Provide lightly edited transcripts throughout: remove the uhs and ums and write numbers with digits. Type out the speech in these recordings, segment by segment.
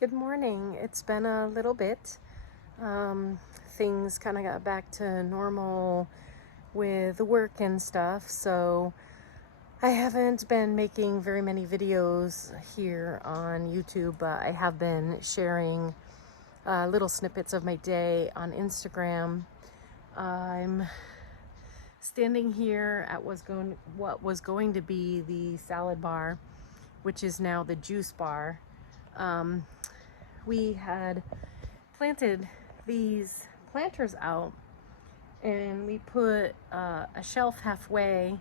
Good morning. It's been a little bit. Things kind of got back to normal with work and stuff, so I haven't been making very many videos here on YouTube, but I have been sharing little snippets of my day on Instagram. I'm standing here at what was going to be the salad bar, which is now the juice bar. We had planted these planters out, and we put a shelf halfway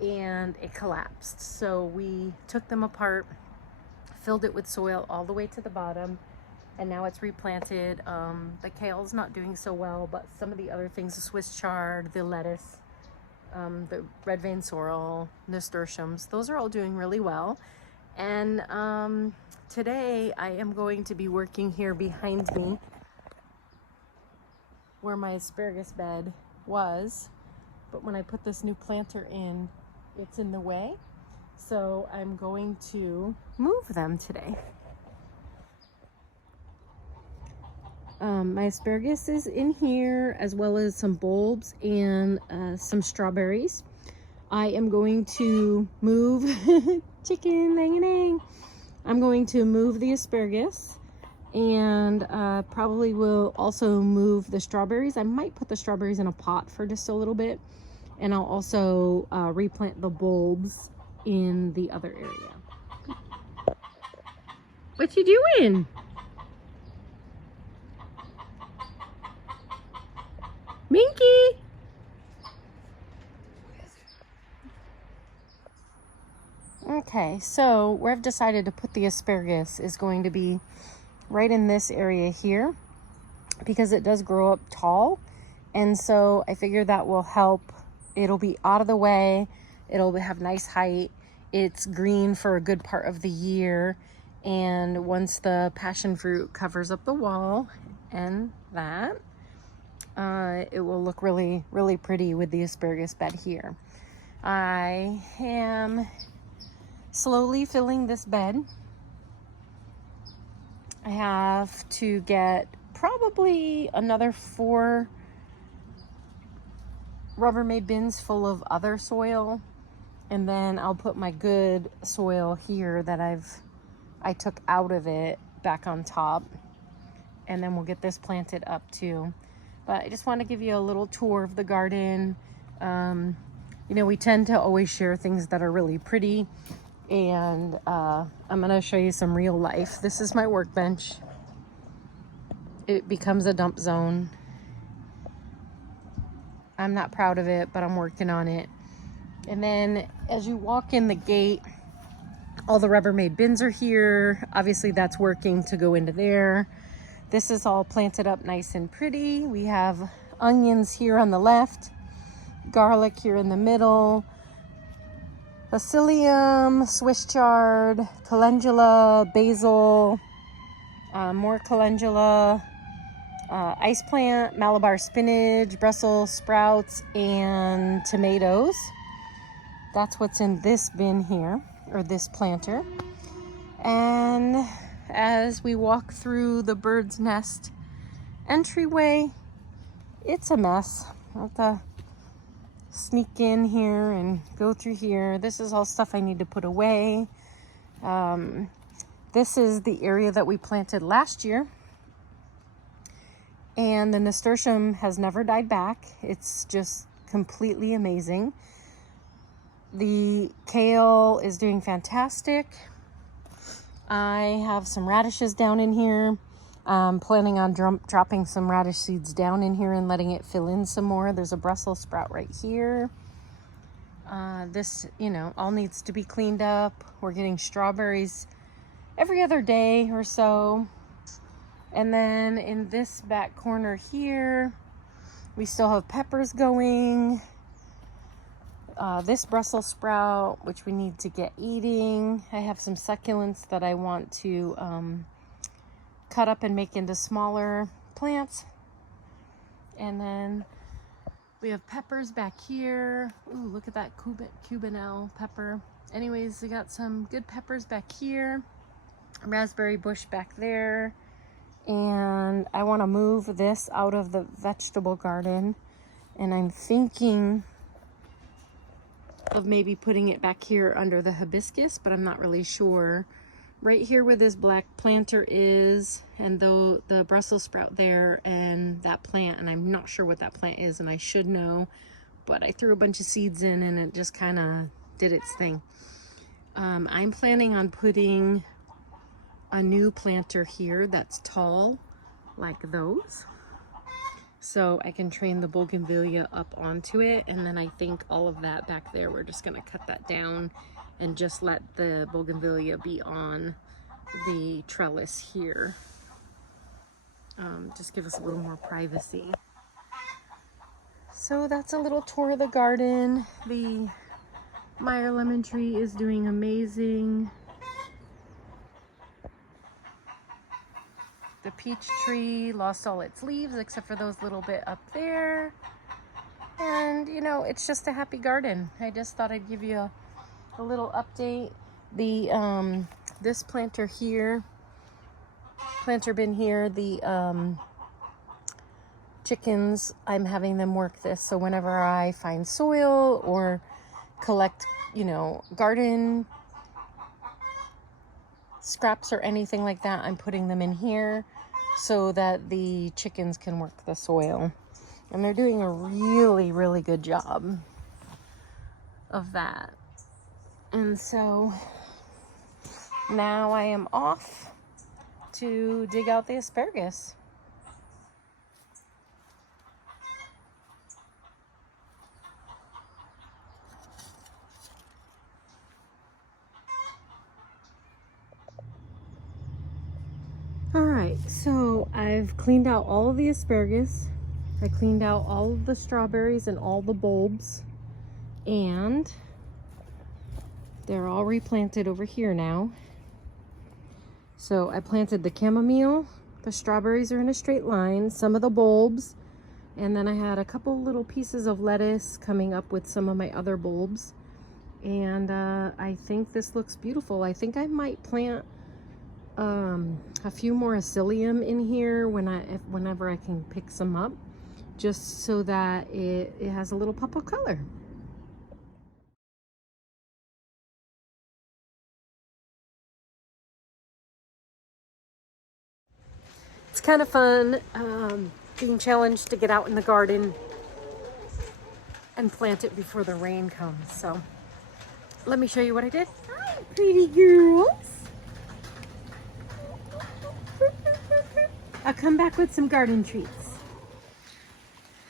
and it collapsed. So we took them apart, filled it with soil all the way to the bottom, and now it's replanted. The kale's not doing so well, but some of the other things, the Swiss chard, the lettuce, the red vein sorrel, nasturtiums, those are all doing really well. And today I am going to be working here behind me where my asparagus bed was, but when I put this new planter in, it's in the way. So I'm going to move them today. My asparagus is in here, as well as some bulbs and some strawberries. I am going to move chicken, dang. I'm going to move the asparagus, and probably will also move the strawberries. I might put the strawberries in a pot for just a little bit, and I'll also replant the bulbs in the other area. What you doing? Minky! Okay, so where I've decided to put the asparagus is going to be right in this area here, because it does grow up tall, and so I figure that will help. It'll be out of the way, it'll have nice height, it's green for a good part of the year, and once the passion fruit covers up the wall and that, it will look really pretty with the asparagus bed here. I am slowly filling this bed. I have to get probably another 4 Rubbermaid bins full of other soil, and then I'll put my good soil here that I took out of it back on top, and then we'll get this planted up too. But I just want to give you a little tour of the garden. You know, we tend to always share things that are really pretty, and I'm gonna show you some real life. This is my workbench. It becomes a dump zone. I'm not proud of it, but I'm working on it. And then as you walk in the gate, all the Rubbermaid bins are here. Obviously that's working to go into there. This is all planted up nice and pretty. We have onions here on the left, garlic here in the middle, Basilicum, Swiss chard, calendula, basil, more calendula, ice plant, Malabar spinach, Brussels sprouts, and tomatoes. That's what's in this bin here, or this planter. And as we walk through the bird's nest entryway, it's a mess. I'll have to sneak in here and go through here. This is all stuff I need to put away. This is the area that we planted last year, and the nasturtium has never died back. It's just completely amazing. The kale is doing fantastic. I have some radishes down in here. I'm planning on dropping some radish seeds down in here and letting it fill in some more. There's a Brussels sprout right here. This, you know, all needs to be cleaned up. We're getting strawberries every other day or so. And then in this back corner here, we still have peppers going. This Brussels sprout, which we need to get eating. I have some succulents that I want to cut up and make into smaller plants. And then we have peppers back here. Ooh, look at that Cubanelle pepper. Anyways, we got some good peppers back here. raspberry bush back there. And I want to move this out of the vegetable garden. And I'm thinking of maybe putting it back here under the hibiscus, but I'm not really sure. Right here where this black planter is, and the Brussels sprout there, and that plant, and I'm not sure what that plant is, and I should know, but I threw a bunch of seeds in and it just kind of did its thing. I'm planning on putting a new planter here that's tall like those, so I can train the bougainvillea up onto it. And then I think all of that back there, we're just going to cut that down and just let the bougainvillea be on the trellis here. Just give us a little more privacy. So that's a little tour of the garden. The Meyer lemon tree is doing amazing. The peach tree lost all its leaves except for those little bit up there. And you know, it's just a happy garden. I just thought I'd give you a little update. The this planter here, planter bin here, the chickens, I'm having them work this, so whenever I find soil or collect, you know, garden scraps or anything like that, I'm putting them in here so that the chickens can work the soil. And they're doing a really, really good job of that. And so now I am off to dig out the asparagus. Alright, so I've cleaned out all of the asparagus. I cleaned out all of the strawberries and all the bulbs. And they're all replanted over here now. So I planted the chamomile. The strawberries are in a straight line. Some of the bulbs. And then I had a couple little pieces of lettuce coming up with some of my other bulbs. And I think this looks beautiful. I think I might plant a few more Asilium in here whenever I can pick some up, just so that it has a little pop of color. It's kind of fun being challenged to get out in the garden and plant it before the rain comes. So let me show you what I did. Hi, pretty girls. I'll come back with some garden treats.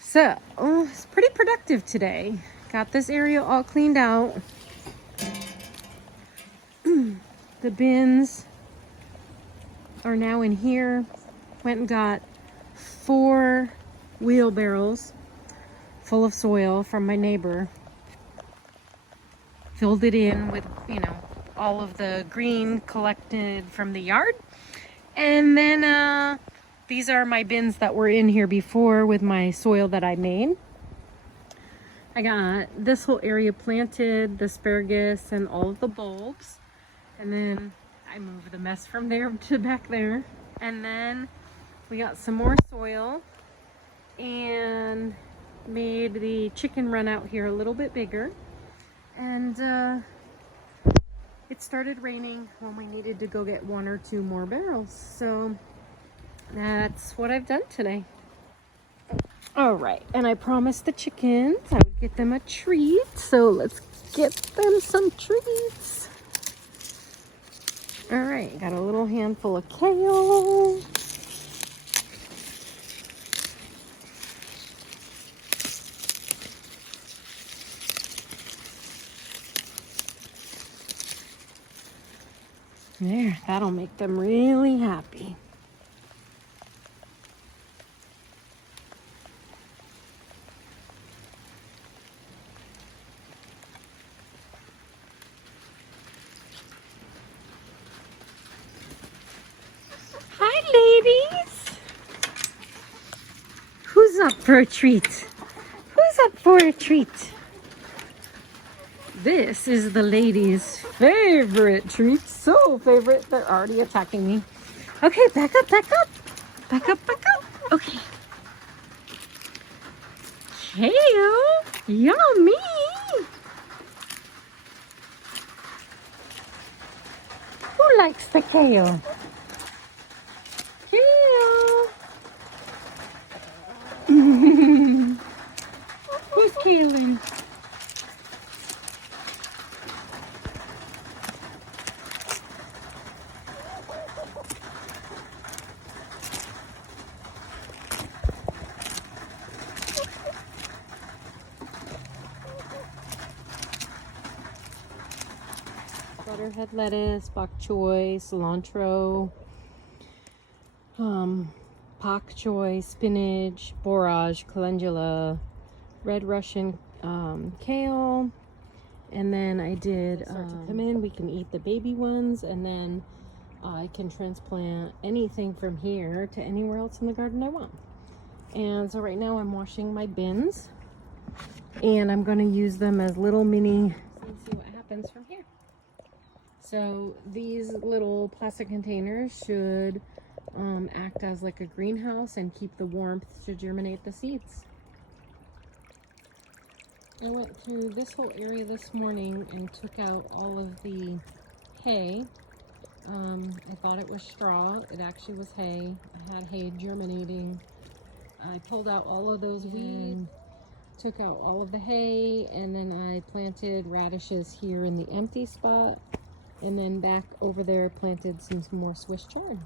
So, it's pretty productive today. Got this area all cleaned out. The bins are now in here. Went and got 4 wheelbarrows full of soil from my neighbor. Filled it in with, you know, all of the green collected from the yard. And then these are my bins that were in here before with my soil that I made. I got this whole area planted, the asparagus and all of the bulbs. And then I moved the mess from there to back there. And then we got some more soil and made the chicken run out here a little bit bigger. And it started raining when we needed to go get 1 or 2 more barrels. So that's what I've done today. All right, and I promised the chickens I would get them a treat. So let's get them some treats. All right, got a little handful of kale. There, that'll make them really happy. Hi, ladies. Who's up for a treat? Who's up for a treat? This is the ladies' favorite treat. So favorite, they're already attacking me. Okay, back up, back up. Back up, back up. Okay. Kale, yummy. Who likes the kale? Kale. Who's kaling? Butterhead lettuce, bok choy, cilantro, pak choy, spinach, borage, calendula, red Russian kale, and then I did start to come in. We can eat the baby ones, and then I can transplant anything from here to anywhere else in the garden I want. And so right now I'm washing my bins, and I'm going to use them as little mini, and see what happens from here. So these little plastic containers should act as like a greenhouse and keep the warmth to germinate the seeds. I went through this whole area this morning and took out all of the hay. I thought it was straw. It actually was hay. I had hay germinating. I pulled out all of those weeds, took out all of the hay, and then I planted radishes here in the empty spot. And then back over there planted some more Swiss chard.